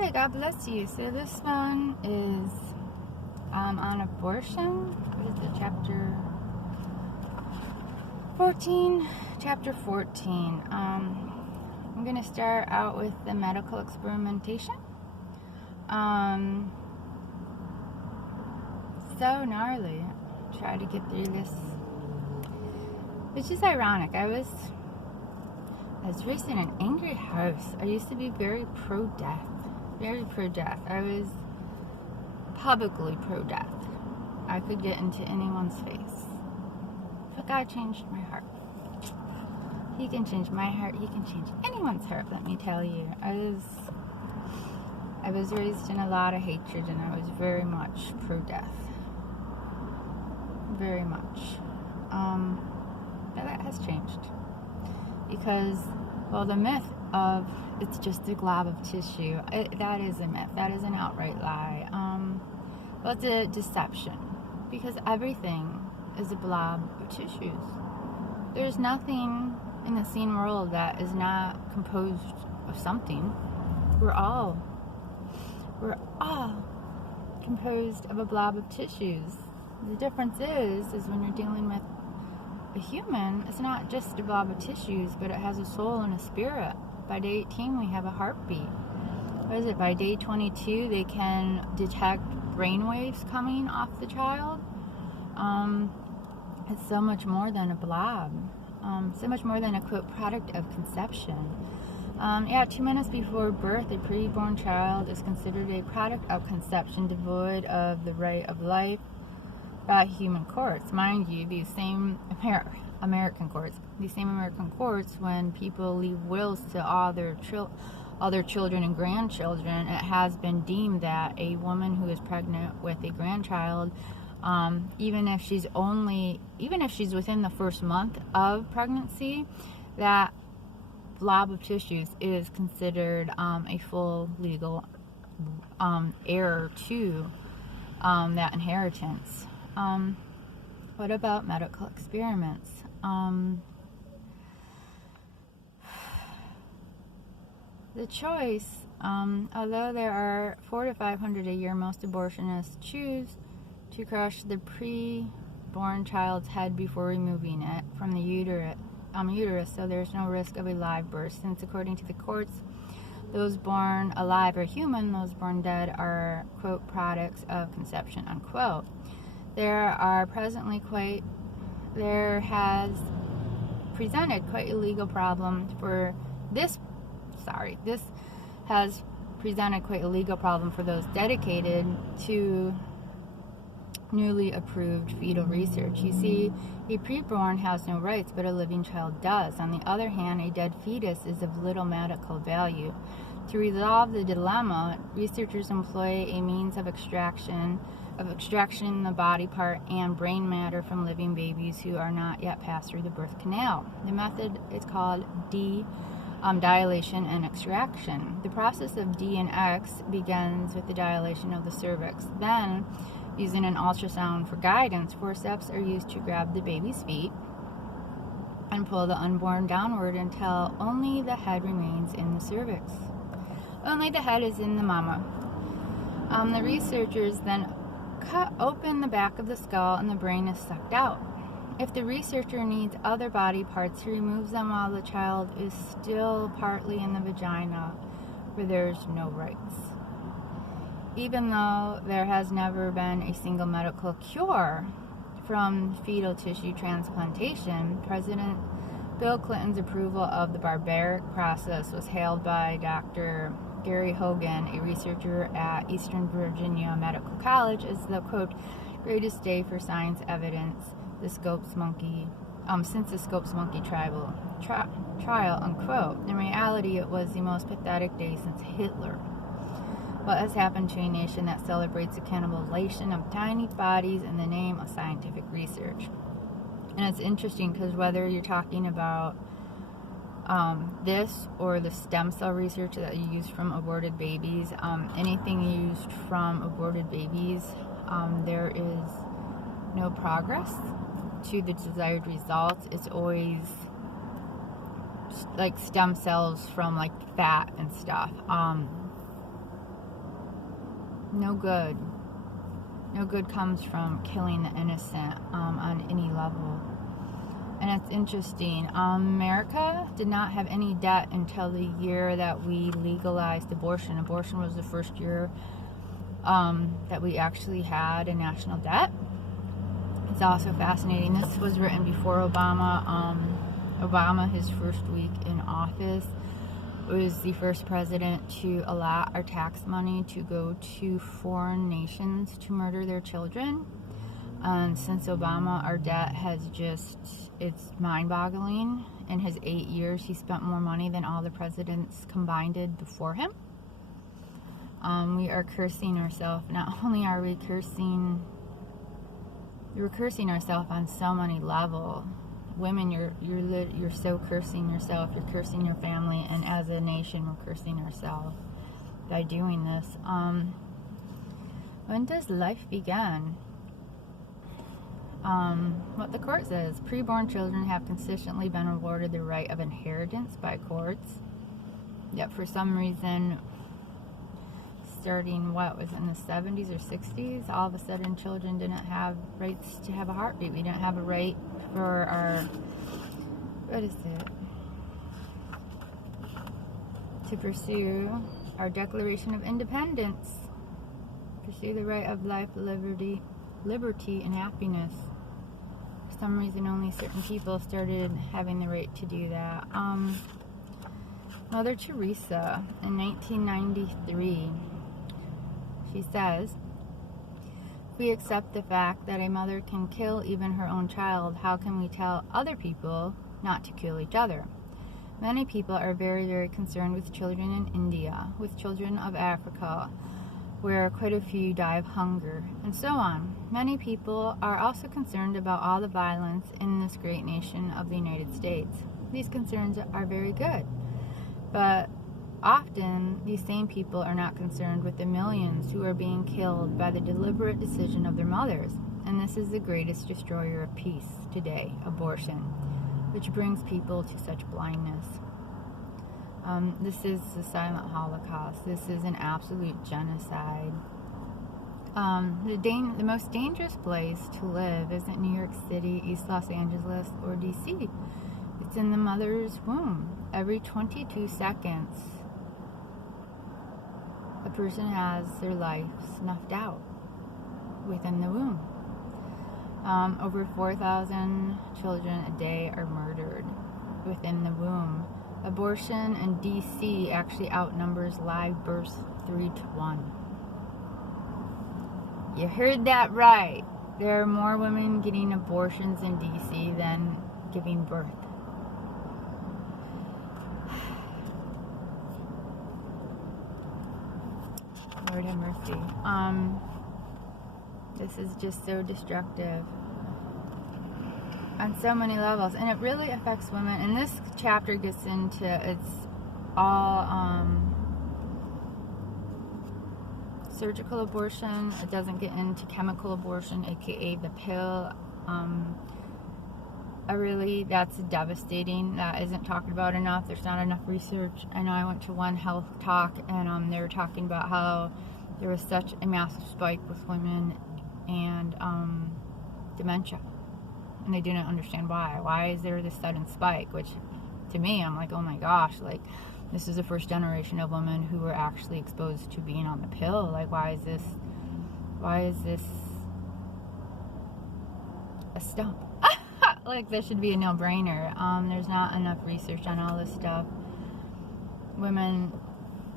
Hi, God bless you. So this one is on abortion. What is it? Chapter 14. Chapter 14. I'm going to start out with the medical experimentation. So gnarly. Try to get through this. It's just ironic. I was raised in an angry house. I used to be very pro-death. Very pro-death. I was publicly pro-death. I could get into anyone's face. But God changed my heart. He can change my heart. He can change anyone's heart, let me tell you. I was raised in a lot of hatred, and I was very much pro-death. Very much. But that has changed. Because, well, the myth of it's just a glob of tissue, that is a myth. That is an outright lie. Well, it's a deception. Because everything is a blob of tissues. There's nothing in the seen world that is not composed of something. We're all composed of a blob of tissues. The difference is when you're dealing with a human, it's not just a blob of tissues, but it has a soul and a spirit. By day 18, we have a heartbeat. What is it? By day 22, they can detect brain waves coming off the child. It's so much more than a blob. So much more than a, quote, product of conception. 2 minutes before birth, a preborn child is considered a product of conception devoid of the right of life by human courts. Mind you, these same American courts, when people leave wills to all their children and grandchildren, it has been deemed that a woman who is pregnant with a grandchild, even if she's within the first month of pregnancy, that blob of tissues is considered a full legal heir to that inheritance. What about medical experiments? The choice, although there are 400 to 500 a year, most abortionists choose to crush the pre-born child's head before removing it from the uterus, so there's no risk of a live birth, since according to the courts, those born alive are human, those born dead are, quote, products of conception, unquote. There has presented quite a legal problem for this has presented quite a legal problem for those dedicated to newly approved fetal research. You see, a preborn has no rights, but a living child does. On the other hand, a dead fetus is of little medical value. To resolve the dilemma, researchers employ a means of extraction the body part and brain matter from living babies who are not yet passed through the birth canal. The method is called dilation and extraction. The process of D and X begins with the dilation of the cervix. Then, using an ultrasound for guidance, forceps are used to grab the baby's feet and pull the unborn downward until only the head remains in the cervix. Only the head is in the mama. The researchers then cut open the back of the skull and the brain is sucked out. If the researcher needs other body parts, he removes them while the child is still partly in the vagina, where there's no rights. Even though there has never been a single medical cure from fetal tissue transplantation, President Bill Clinton's approval of the barbaric process was hailed by Dr. Gary Hogan, a researcher at Eastern Virginia Medical College, as the, quote, greatest day for science evidence since the Scopes monkey trial, unquote. In reality, it was the most pathetic day since Hitler. What has happened to a nation that celebrates the cannibalization of tiny bodies in the name of scientific research? And it's interesting because whether you're talking about this or the stem cell research that you use from aborted babies, anything used from aborted babies, there is no progress to the desired results. It's always like stem cells from like fat and stuff. no good. No good comes from killing the innocent on any level. And it's interesting. America did not have any debt until the year that we legalized abortion. Abortion was the first year that we actually had a national debt. It's also fascinating. This was written before Obama. Obama, his first week in office, was the first president to allow our tax money to go to foreign nations to murder their children. And since Obama, our debt has just, it's mind-boggling. In his 8 years, he spent more money than all the presidents combined did before him. We are cursing ourselves. Not only are we cursing, we're cursing ourselves on so many levels. Women, you're so cursing yourself. You're cursing your family, and as a nation, we're cursing ourselves by doing this. When does life begin? What the court says: preborn children have consistently been awarded the right of inheritance by courts. Yet for some reason, starting what was in the 70s or 60s, all of a sudden children didn't have rights to have a heartbeat. We didn't have a right for our, what is it, to pursue our Declaration of Independence, pursue the right of life, liberty, and happiness. For some reason, only certain people started having the right to do that. Mother Teresa, in 1993, she says, "We accept the fact that a mother can kill even her own child. How can we tell other people not to kill each other? Many people are very, very concerned with children in India, with children of Africa, where quite a few die of hunger, and so on. Many people are also concerned about all the violence in this great nation of the United States. These concerns are very good, but often these same people are not concerned with the millions who are being killed by the deliberate decision of their mothers. And this is the greatest destroyer of peace today, abortion, which brings people to such blindness. This is the silent Holocaust. This is an absolute genocide. The most dangerous place to live isn't New York City, East Los Angeles, or DC. It's in the mother's womb. Every 22 seconds, a person has their life snuffed out within the womb. Over 4,000 children a day are murdered within the womb. Abortion in DC actually outnumbers live births 3-1. You heard that right. There are more women getting abortions in DC than giving birth. Lord have mercy. This is just so destructive on so many levels, and it really affects women. And this chapter gets into, it's all surgical abortion. It doesn't get into chemical abortion, aka the pill. That's devastating. That isn't talked about enough. There's not enough research. I know I went to one health talk, and they were talking about how there was such a massive spike with women and dementia, and they didn't understand why. Why is there this sudden spike? Which, to me, I'm like, oh my gosh, like, this is the first generation of women who were actually exposed to being on the pill. Like, why is this a stump? Like, this should be a no-brainer. There's not enough research on all this stuff. Women,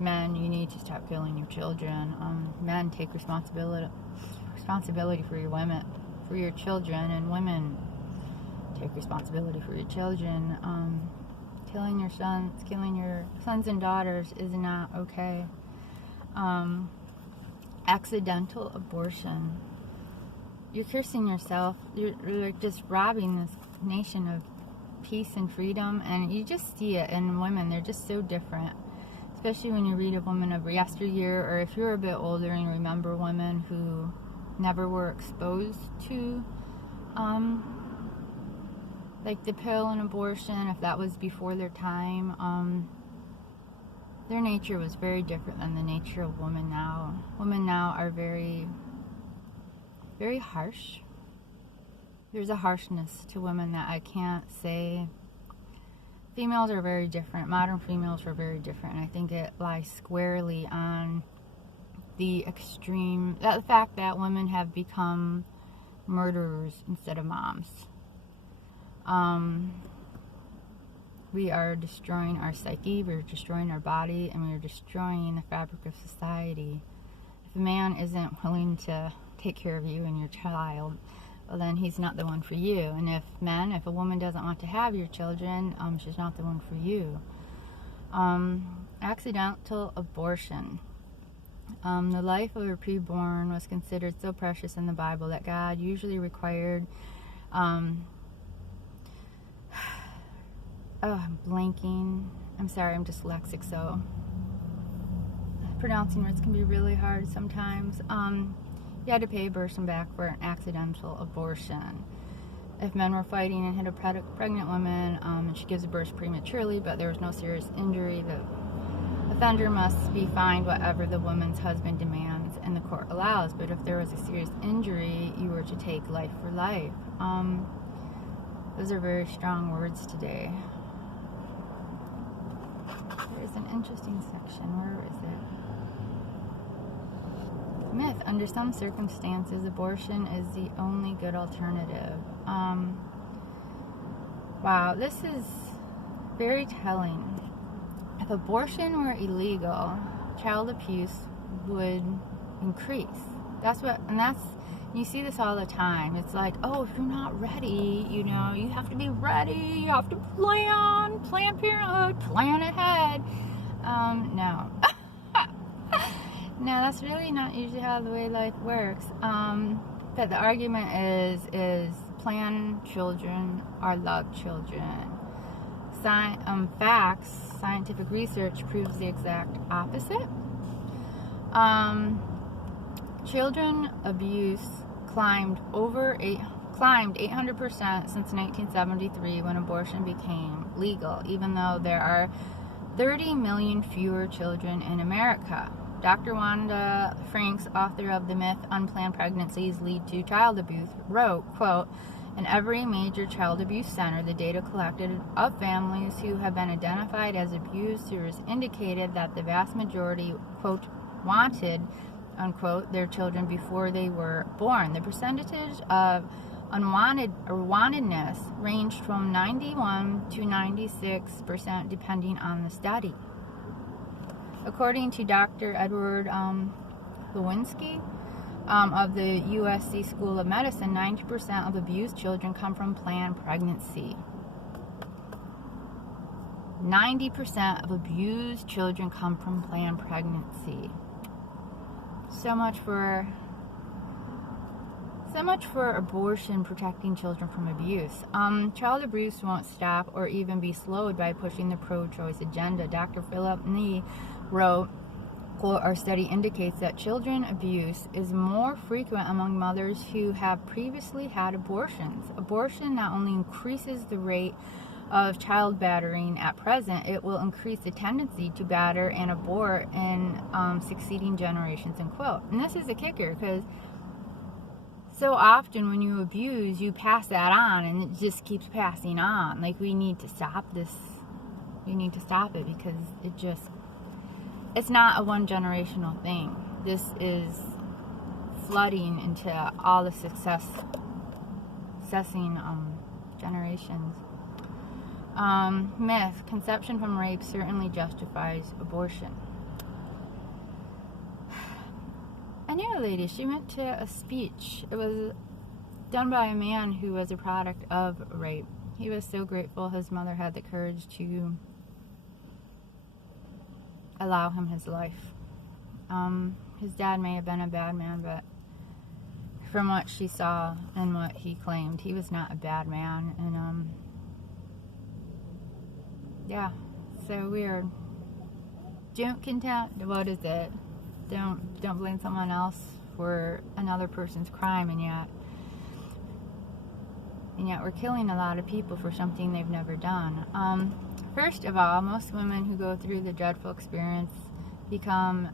men, you need to stop killing your children. Men, take responsibility for your women, for your children, and women, take responsibility for your children. Killing your sons and daughters is not okay. Accidental abortion. You're cursing yourself. You're just robbing this nation of peace and freedom, and you just see it in women. They're just so different, especially when you read of women of yesteryear, or if you're a bit older and you remember women who never were exposed to like the pill and abortion, if that was before their time. their nature was very different than the nature of women now. Women now are very, very harsh. There's a harshness to women that I can't say. Females are very different. Modern females are very different. And I think it lies squarely on the extreme, the fact that women have become murderers instead of moms. We are destroying our psyche, we're destroying our body, and we're destroying the fabric of society. If a man isn't willing to take care of you and your child, well, then he's not the one for you. And if a woman doesn't want to have your children, she's not the one for you. Accidental abortion. The life of a preborn was considered so precious in the Bible that God usually required I'm blanking. I'm sorry, I'm dyslexic, so pronouncing words can be really hard sometimes. You had to pay a person back for an accidental abortion. If men were fighting and hit a pregnant woman, and she gives birth prematurely, but there was no serious injury, the offender must be fined whatever the woman's husband demands and the court allows. But if there was a serious injury, you were to take life for life. Those are very strong words today. There's an interesting section. Where is it? Myth. Under some circumstances, abortion is the only good alternative. Wow, this is very telling. If abortion were illegal, child abuse would increase. You see this all the time. It's like, oh, if you're not ready, you have to be ready. You have to plan parenthood, plan ahead. No. No, that's really not usually how the way life works. But the argument is planned children are loved children. Facts, scientific research proves the exact opposite. Children abuse climbed 800% since 1973 when abortion became legal, even though there are 30 million fewer children in America. Dr. Wanda Franks, author of The Myth Unplanned Pregnancies Lead to Child Abuse, wrote, quote, in every major child abuse center, the data collected of families who have been identified as abusers indicated that the vast majority, quote, wanted, unquote, their children before they were born. The percentage of unwanted or wantedness ranged from 91 to 96% depending on the study. According to Dr. Edward Lewinsky of the USC School of Medicine, 90% of abused children come from planned pregnancy. 90% of abused children come from planned pregnancy. So much for abortion protecting children from abuse. Child abuse won't stop or even be slowed by pushing the pro-choice agenda. Dr. Philip Nee wrote, quote, our study indicates that children abuse is more frequent among mothers who have previously had abortions. Abortion not only increases the rate of child battering at present, it will increase the tendency to batter and abort in succeeding generations, end quote. And this is a kicker, because so often when you abuse, you pass that on, and it just keeps passing on. Like, we need to stop this. We need to stop it, because it's not a one-generational thing. This is flooding into all the successing generations. Myth. Conception from rape certainly justifies abortion. I knew a lady. She went to a speech. It was done by a man who was a product of rape. He was so grateful his mother had the courage to allow him his life. His dad may have been a bad man, but from what she saw and what he claimed, he was not a bad man. And yeah, so weird. Don't what is it? Don't blame someone else for another person's crime, and yet we're killing a lot of people for something they've never done. First of all, most women who go through the dreadful experience become